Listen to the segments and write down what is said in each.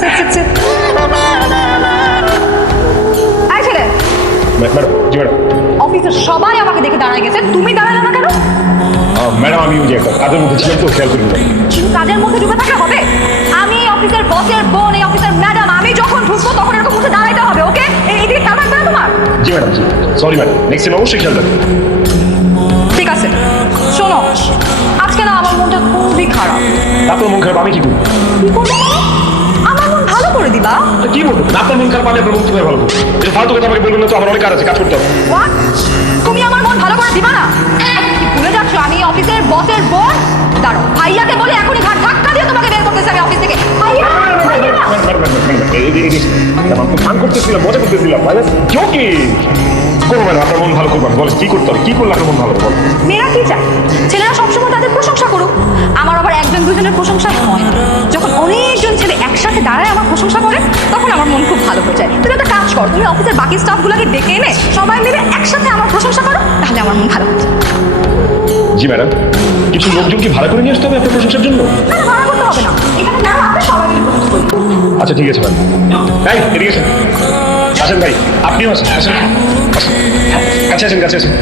Seat seat seat. এই ছেলে, madam, জি madam. অফিসের সবাই আমাকে দেখে দাঁড়ায় গেছে, তুমি দাঁড়ালে না কেন? ম্যাডাম আমি ওই যে একটা কাজের মধ্যে ছিলাম তো খেয়াল করিনি। কিন্তু কাজের মধ্যে ঢুকে থাকলে হবে? আমি অফিসের বসের বোন, এই অফিসের ম্যাডাম, আমি যখন ঢুকবো তখন এরকম মুখে দাঁড়াইতে হবে, ওকে? এইদিকে খেয়াল রাখবে না তোমার? জি ম্যাডাম, জি। সরি ম্যাডাম, নেক্সট টাইম অবশ্যই খেয়াল রাখবেন। ঠিক আছে, শোনো, আজকে না আমার মনটা খুবই খারাপ। আপনার মন খারাপ আমি কি করবো? কি করবো মানে? আমার মন ভালো করে দিবা। কি বলবো? আপনার মন খারাপ আমি আপনার মন কিভাবে ভালো করবো? এটা ফালতু কথা আমাকে বলবেন না তো, আমার অনেক কাজ আছে, কাজ করতে হবে। What? তুমি আমার মন ভালো করে দিবা না? কি ভুলে যাচ্ছ আমি অফিসের বসের বোন? দাঁড়াও, ভাইয়াকে বলে এখনই ঘাট ধাক্কা দিয়ে তোমাকে বের করতেছি আমি অফিস থেকে। ভাইয়া, ভাইয়া। ফান করতেছিলাম, মজা করতেছিলাম, জোকি করবো ম্যাডাম। আপনার মন ভালো করবেন, বলেন কি করতে হবে, কি করলে আপনার মন ভালো হবে? মেয়েরা কি চায়? ছেলেরা সবসময় তাদের প্রশংসা করুক। আমার আবার একজন দুজনের প্রশংসা হয় না। যখন অনেকজন ছেলে একসাথে দাঁড়ায় আমার প্রশংসা করে, তখন আমার মন খুব ভালো হয়ে যায়। তুমি একটা কাজ করো, তুমি অফিসের বাকি স্টাফগুলোকে ডেকে এনে সবাই মিলে একসাথে আমার প্রশংসা করো, তাহলে আমার মন ভালো হয়ে যায়। জি ম্যাডাম, কিছু লোকজন কি ভাড়া করে নিয়ে আসতে হবে আপনার প্রশংসার জন্য? না, ভাড়া করতে হবে না, এখানে যারা আছে সবাই মিলে প্রশংসা করি। আচ্ছা ঠিক আছে ম্যাডাম। ভাই এদিকে আসেন, আসেন ভাই, আপনিও আসেন, আসেন, আসেন, কাছে আসেন, কাছে আসেন।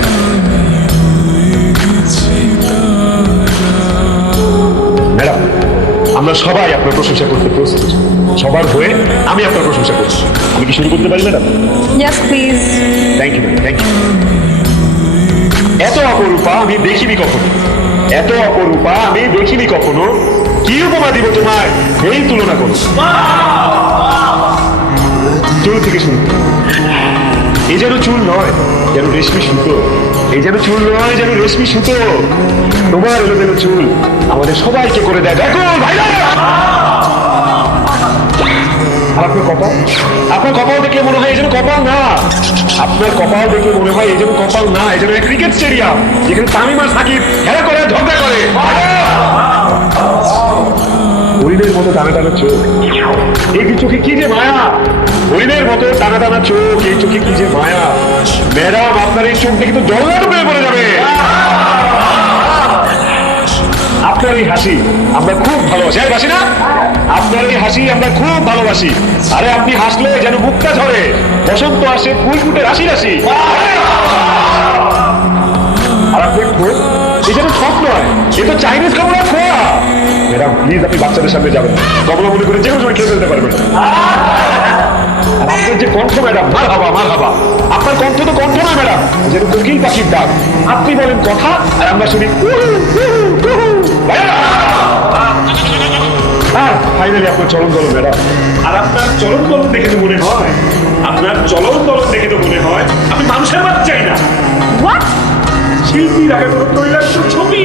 ম্যাডাম, আমরা সবাই আপনার প্রশংসা করতে প্রস্তুত। সবার হয়ে আমি আপনার প্রশংসা করছি। আমি কি শুরু করতে পারি madam? Yes please. Thank you madam, thank you. এত অপরূপা আমি দেখিনি কখনো, এত অপরূপা আমি দেখিনি কখনো। কি উপমা দিব তোমায়, এই তুলনা করো। চুল থেকে শুরু, এই যেন চুল নয়, যেন রেশমি সুতো। এই যেন চুল নয়, যেন রেশমি সুতো। তোমার এলোমেলো চুল আমাদের সবাইকে করে দেয় দেখো ভাইরা। আর আপনার কপাল, আপনার কপাল দেখে মনে হয় এই যেন কপাল না। আপনার কপাল দেখে মনে হয় এই যেন কপাল না, এই যেন ক্রিকেট স্টেডিয়াম যেখানে তামিম আর সাকিব খেলা করে, ঝগড়া করে। হরিণের মতো টানা টানা চোখ, এই চোখে কি যে মায়া। হরিণের মতো টানা টানা চোখ, এই চোখে কি যে মায়া। ম্যাডাম আপনার এই চোখ দেখে তো জল্লাদ পেয়ে পড়ে যাবে। আপনার এই হাসি আমরা খুব ভালোবাসি, আর বাসি না? আপনার এই হাসি আমরা খুব ভালোবাসি। আরে আপনি হাসলে যেন বুকটা ঝরে, বসন্ত আসে, ফুল ফুটে রাশি রাশি। আর আপনি ঠোঁট, এই যেন ঠোঁট নয়, এ তো চাইনিজ খাবার খোয়া। ম্যাডাম প্লিজ আপনি বাচ্চাদের সামনে যাবেন না, কখনো মনে করে যে কোনো সময় খেয়ে ফেলতে পারবেন। আর আপনার যে কণ্ঠ ম্যাডাম, মার হাবা মার হাবা। আপনার কণ্ঠ তো কণ্ঠ না ম্যাডাম, যেন কোকিল পাখির ডাক। আপনি বলেন কথা আর আমরা শুনি ফাইনালি আপনার চলন দলন ম্যাডাম। আর আপনার চলন দলন দেখে তো মনে হয়, আপনার চলন দলন দেখে তো মনে হয় আপনি মানুষের বাচ্চাই না, হোয়াট? শিল্পীর আগে কোনো তৈলাক্ত ছবি।